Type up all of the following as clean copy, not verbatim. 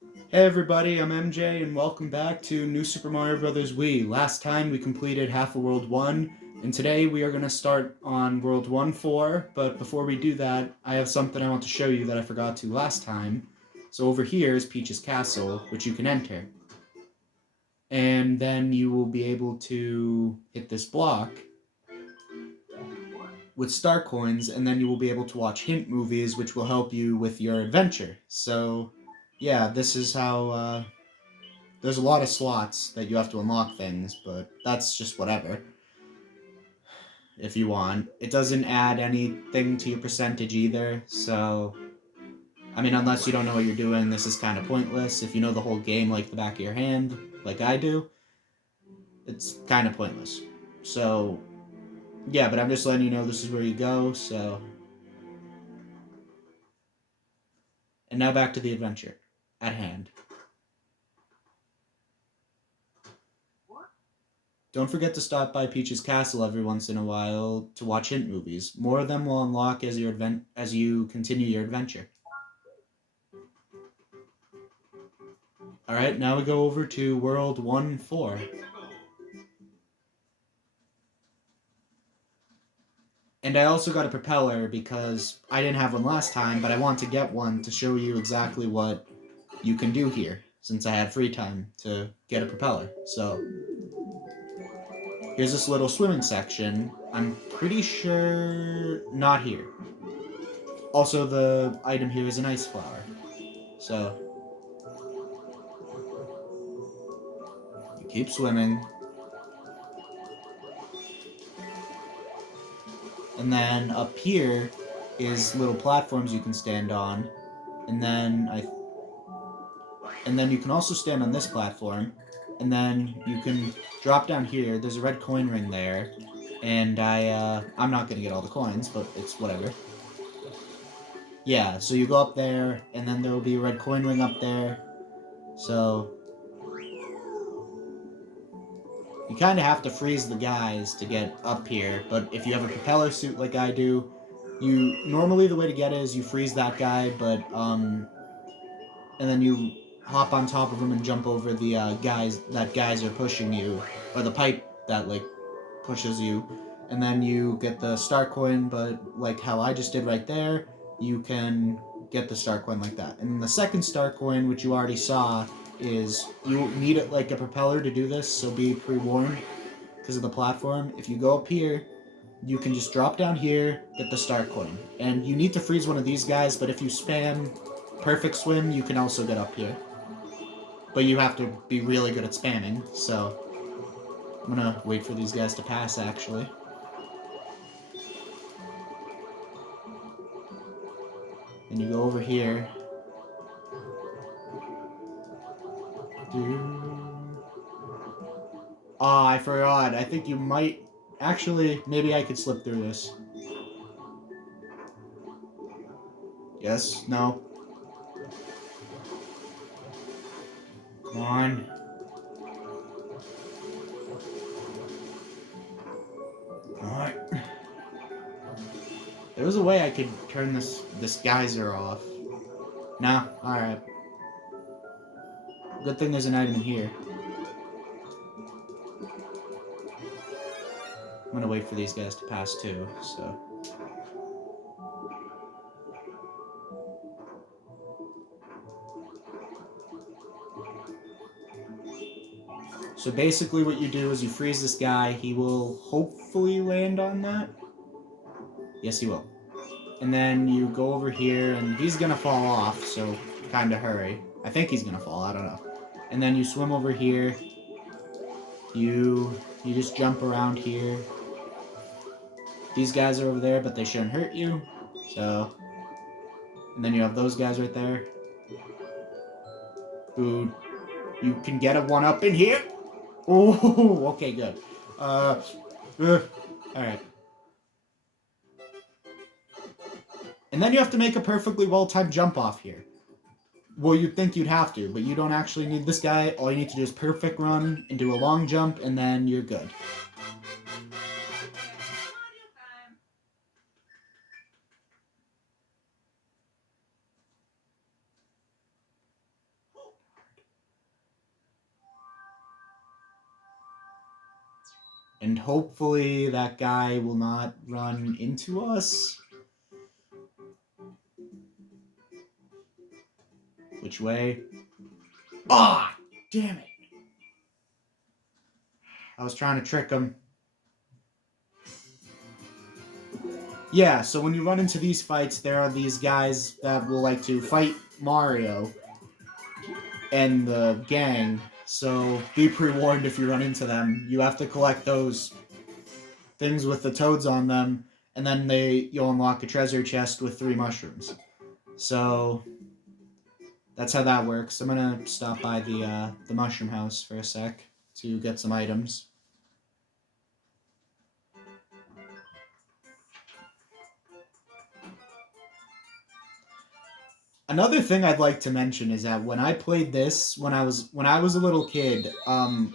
Hey everybody, I'm MJ and welcome back to New Super Mario Bros. Wii. Last time we completed half of World 1, and today we are going to start on World 1-4, but before we do that, I have something I want to show you that I forgot to last time. So over here is Peach's Castle, which you can enter. And then you will be able to hit this block with star coins, and then you will be able to watch hint movies, which will help you with your adventure. So, yeah, this is how there's a lot of slots that you have to unlock things, but that's just whatever. If you want. It doesn't add anything to your percentage either, so I mean, unless you don't know what you're doing, this is kind of pointless. If you know the whole game like the back of your hand, like I do, it's kind of pointless. So, yeah, but I'm just letting you know this is where you go, so. And now back to the adventure at hand. Don't forget to stop by Peach's Castle every once in a while to watch hint movies. More of them will unlock as you continue your adventure. Alright, now we go over to World 1-4. And I also got a propeller because I didn't have one last time, but I want to get one to show you exactly what you can do here, since I had free time to get a propeller. So, here's this little swimming section. I'm pretty sure not here. Also, the item here is an ice flower. So, you keep swimming. And then up here is little platforms you can stand on. And then you can also stand on this platform. And then you can drop down here. There's a red coin ring there. And I'm not gonna get all the coins, but it's whatever. Yeah, so you go up there, and then there will be a red coin ring up there. So you kind of have to freeze the guys to get up here, but if you have a propeller suit like I do, normally the way to get it is you freeze that guy, but and then you hop on top of him and jump over the guys are pushing you, or the pipe that like pushes you, and then you get the star coin. But like how I just did right there, you can get the star coin like that. And the second star coin, which you already saw, is you need it like a propeller to do this, so be pre-warned because of the platform. If you go up here, you can just drop down here, get the star coin. And you need to freeze one of these guys, but if you spam perfect swim, you can also get up here. But you have to be really good at spamming, so I'm gonna wait for these guys to pass, actually. And you go over here. Ah, I forgot. I think you might... Actually, maybe I could slip through this. Yes? No? Come on. Alright. There was a way I could turn this geyser off. Nah, alright. Good thing there's an item in here. I'm gonna wait for these guys to pass too, so... So basically what you do is you freeze this guy. He will hopefully land on that. Yes, he will. And then you go over here, and he's gonna fall off, so kind of hurry. I think he's gonna fall, I don't know. And then you swim over here. You just jump around here. These guys are over there, but they shouldn't hurt you. So, and then you have those guys right there. Who you can get a one up in here. Oh, okay, good. All right. And then you have to make a perfectly well-timed jump off here. Well, you'd think you'd have to, but you don't actually need this guy. All you need to do is perfect run and do a long jump, and then you're good. And hopefully that guy will not run into us. Which way? Ah! Damn it! I was trying to trick him. Yeah, so when you run into these fights, there are these guys that will like to fight Mario and the gang. So be pre-warned if you run into them. You have to collect those things with the toads on them, and then you'll unlock a treasure chest with 3 mushrooms. So that's how that works. I'm gonna stop by the mushroom house for a sec to get some items. Another thing I'd like to mention is that when I played this when I was a little kid,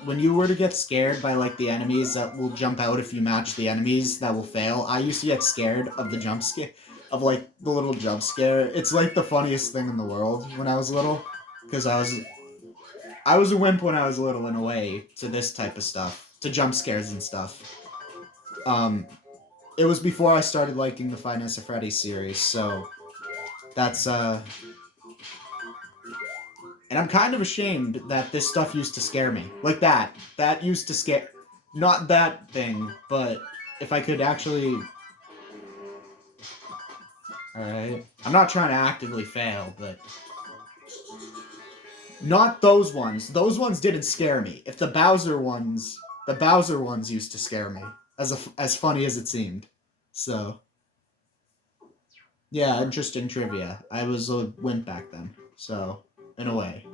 when you were to get scared by like the enemies that will jump out if you match the enemies that will fail, I used to get scared of the jump scare, of like the little jump scare. It's like the funniest thing in the world when I was little, because I was a wimp when I was little in a way to this type of stuff, to jump scares and stuff. It was before I started liking the Five Nights at Freddy's series, so that's and I'm kind of ashamed that this stuff used to scare me. Like that. That used to scare... Not that thing, but if I could actually... Alright. I'm not trying to actively fail, but... Not those ones. Those ones didn't scare me. If the Bowser ones... The Bowser ones used to scare me. As funny as it seemed. So... Yeah, interesting trivia. I was a wimp back then. So, in a way.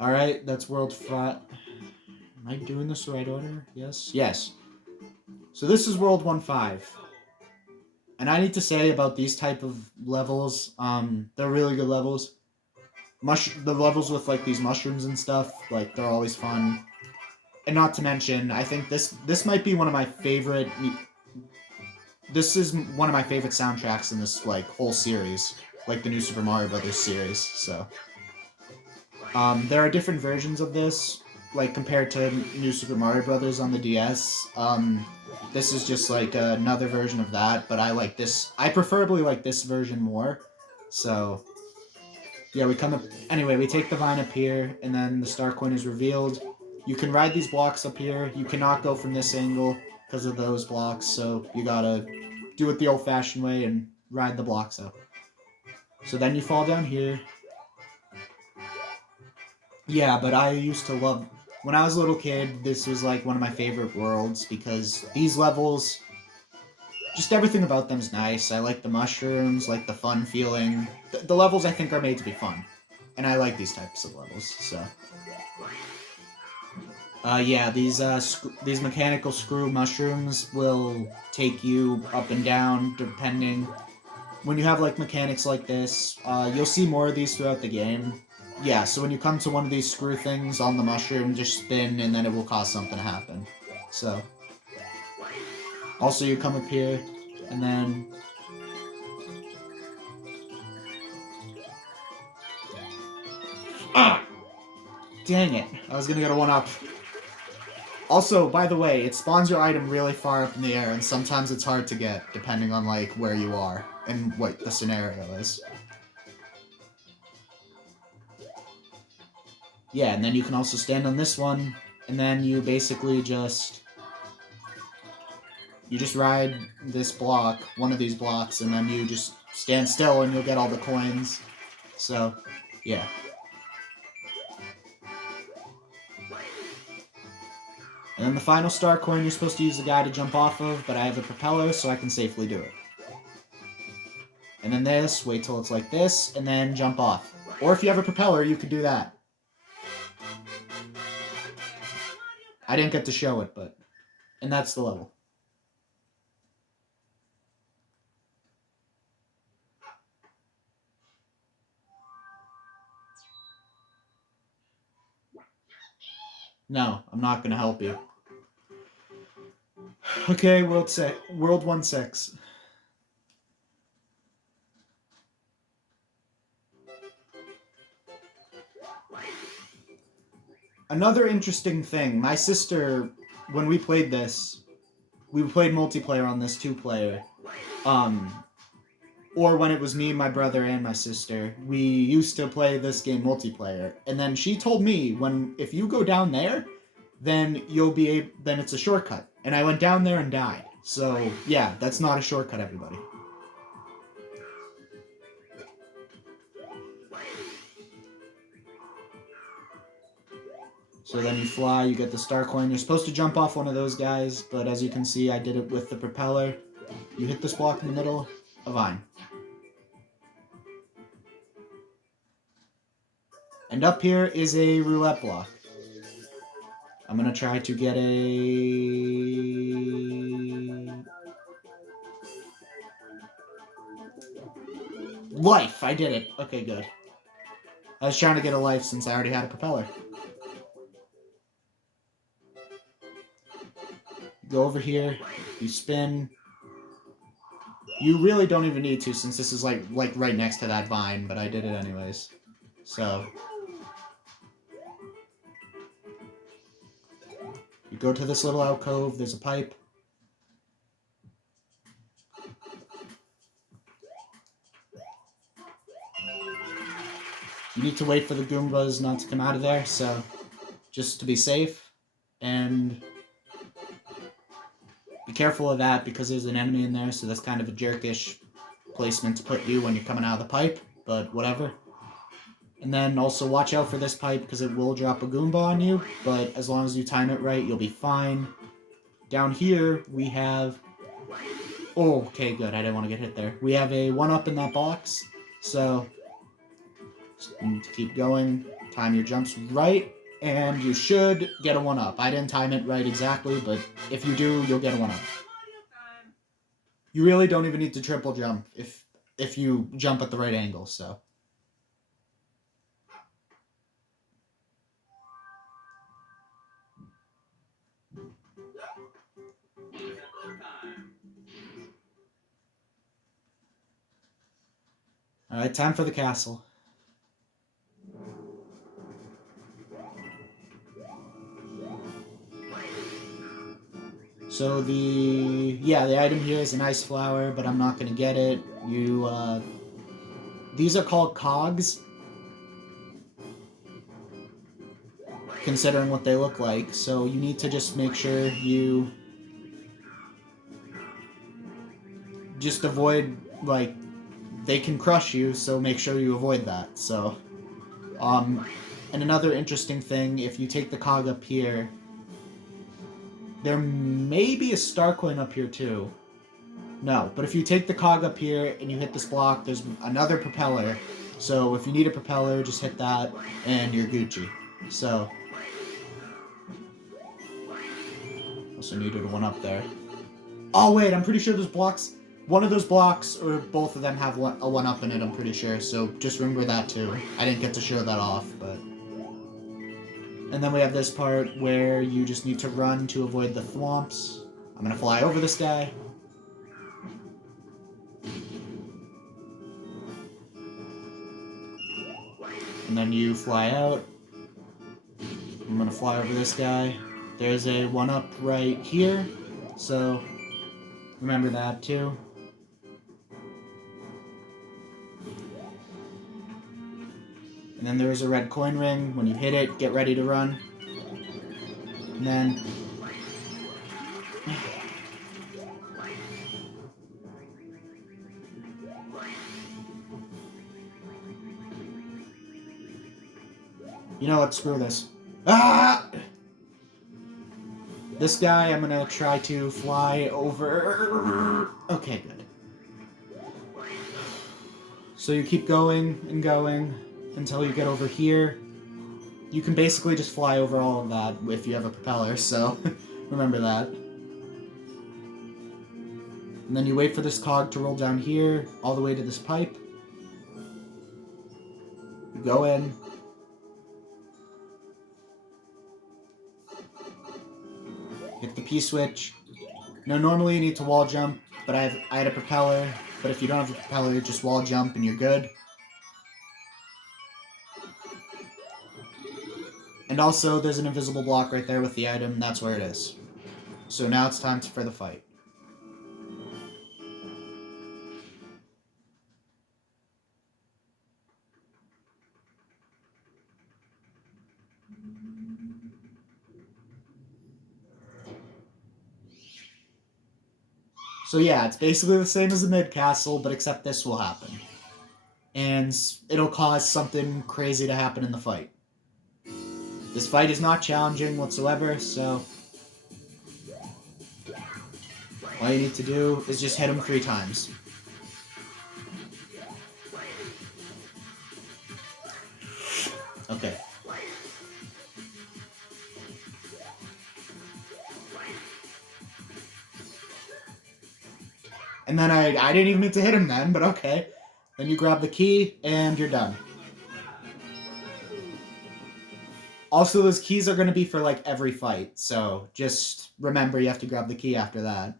Alright, that's World 5. Am I doing this the right order? Yes? Yes. So this is World 1-5. And I need to say about these type of levels, they're really good levels. The levels with like these mushrooms and stuff, like they're always fun. And not to mention, I think this might be one of my favorite... This is one of my favorite soundtracks in this like whole series. Like the new Super Mario Brothers series, so... there are different versions of this, like compared to New Super Mario Brothers on the DS. This is just like another version of that, but I like this. I preferably like this version more. So, yeah, we come up. Anyway, we take the vine up here, and then the star coin is revealed. You can ride these blocks up here. You cannot go from this angle because of those blocks, so you gotta do it the old-fashioned way and ride the blocks up. So then you fall down here. Yeah, but I used to love... When I was a little kid, this was like one of my favorite worlds because these levels... Just everything about them is nice. I like the mushrooms, like the fun feeling. The levels, I think, are made to be fun. And I like these types of levels, so... yeah, these mechanical screw mushrooms will take you up and down, depending... When you have, like, mechanics like this, you'll see more of these throughout the game. Yeah, so when you come to one of these screw things on the mushroom, just spin, and then it will cause something to happen. So. Also, you come up here, and then... Ah! Dang it. I was gonna get a 1-up. Also, by the way, it spawns your item really far up in the air, and sometimes it's hard to get, depending on, like, where you are, and what the scenario is. Yeah, and then you can also stand on this one, and then you basically just... You just ride this block, one of these blocks, and then you just stand still and you'll get all the coins. So, yeah. And then the final star coin, you're supposed to use the guy to jump off of, but I have a propeller, so I can safely do it. And then this, wait till it's like this, and then jump off. Or if you have a propeller, you could do that. I didn't get to show it, but... And that's the level. No, I'm not gonna help you. Okay, World 1-6. Another interesting thing, my sister when we played this, we played multiplayer on this 2-player. Or when it was me, my brother, and my sister, we used to play this game multiplayer. And then she told me if you go down there, then then it's a shortcut. And I went down there and died. So yeah, that's not a shortcut, everybody. So then you fly, you get the star coin. You're supposed to jump off one of those guys, but as you can see, I did it with the propeller. You hit this block in the middle, a vine. And up here is a roulette block. I'm gonna try to get a... life! I did it. Okay, good. I was trying to get a life since I already had a propeller. Go over here, you spin. You really don't even need to since this is like right next to that vine, but I did it anyways. So you go to this little alcove, there's a pipe. You need to wait for the Goombas not to come out of there, so just to be safe. And be careful of that because there's an enemy in there, so that's kind of a jerkish placement to put you when you're coming out of the pipe, but whatever. And then also watch out for this pipe because it will drop a Goomba on you, but as long as you time it right, you'll be fine. Down here, we have... Oh, okay, good. I didn't want to get hit there. We have a 1-up in that box, so just need to keep going. Time your jumps right, and you should get a 1-up. I didn't time it right exactly, but if you do, you'll get a 1-up. You really don't even need to triple jump if you jump at the right angle, so... Alright, time for the castle. So the item here is an ice flower, but I'm not going to get it. These are called cogs, considering what they look like, so you need to just make sure you just avoid, they can crush you, so make sure you avoid that, so, and another interesting thing, if you take the cog up here, there may be a star coin up here too. No, but if you take the cog up here and you hit this block, there's another propeller, so if you need a propeller, just hit that, and you're Gucci, so... Also needed a 1-up there. Oh wait, I'm pretty sure those blocks... One of those blocks, or both of them, have a 1-up in it, I'm pretty sure, so just remember that too. I didn't get to show that off, but... And then we have this part where you just need to run to avoid the thwomps. I'm gonna fly over this guy. And then you fly out. I'm gonna fly over this guy. There's a 1-up right here, so remember that too. And then there's a red coin ring. When you hit it, get ready to run. And then... You know what? Screw this. Ah! This guy, I'm gonna try to fly over... Okay, good. So you keep going and going until you get over here. You can basically just fly over all of that if you have a propeller, so remember that. And then you wait for this cog to roll down here, all the way to this pipe. You go in. Hit the P-switch. Now normally you need to wall jump, but I had a propeller, but if you don't have a propeller, you just wall jump and you're good. And also, there's an invisible block right there with the item, that's where it is. So now it's time for the fight. So yeah, it's basically the same as the mid castle, but except this will happen. And it'll cause something crazy to happen in the fight. This fight is not challenging whatsoever, so all you need to do is just hit him 3 times. Okay. And then I didn't even need to hit him then, but okay. Then you grab the key, and you're done. Also, those keys are going to be for, like, every fight, so just remember you have to grab the key after that.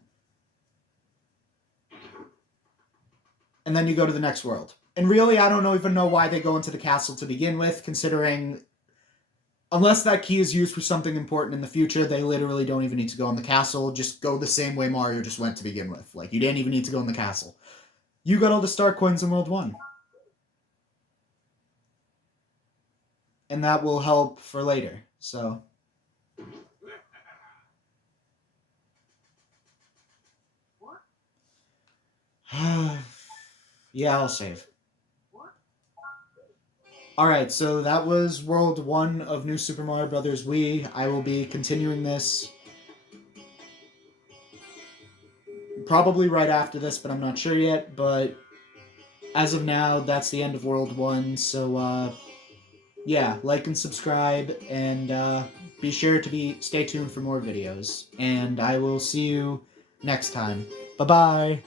And then you go to the next world. And really, I don't even know why they go into the castle to begin with, considering unless that key is used for something important in the future, they literally don't even need to go in the castle. Just go the same way Mario just went to begin with. Like, you didn't even need to go in the castle. You got all the star coins in World 1. And that will help for later, so... Yeah, I'll save. Alright, so that was World 1 of New Super Mario Bros. Wii. I will be continuing this probably right after this, but I'm not sure yet. But as of now, that's the end of World 1, so yeah, like and subscribe, and be sure to stay tuned for more videos. And I will see you next time. Bye-bye!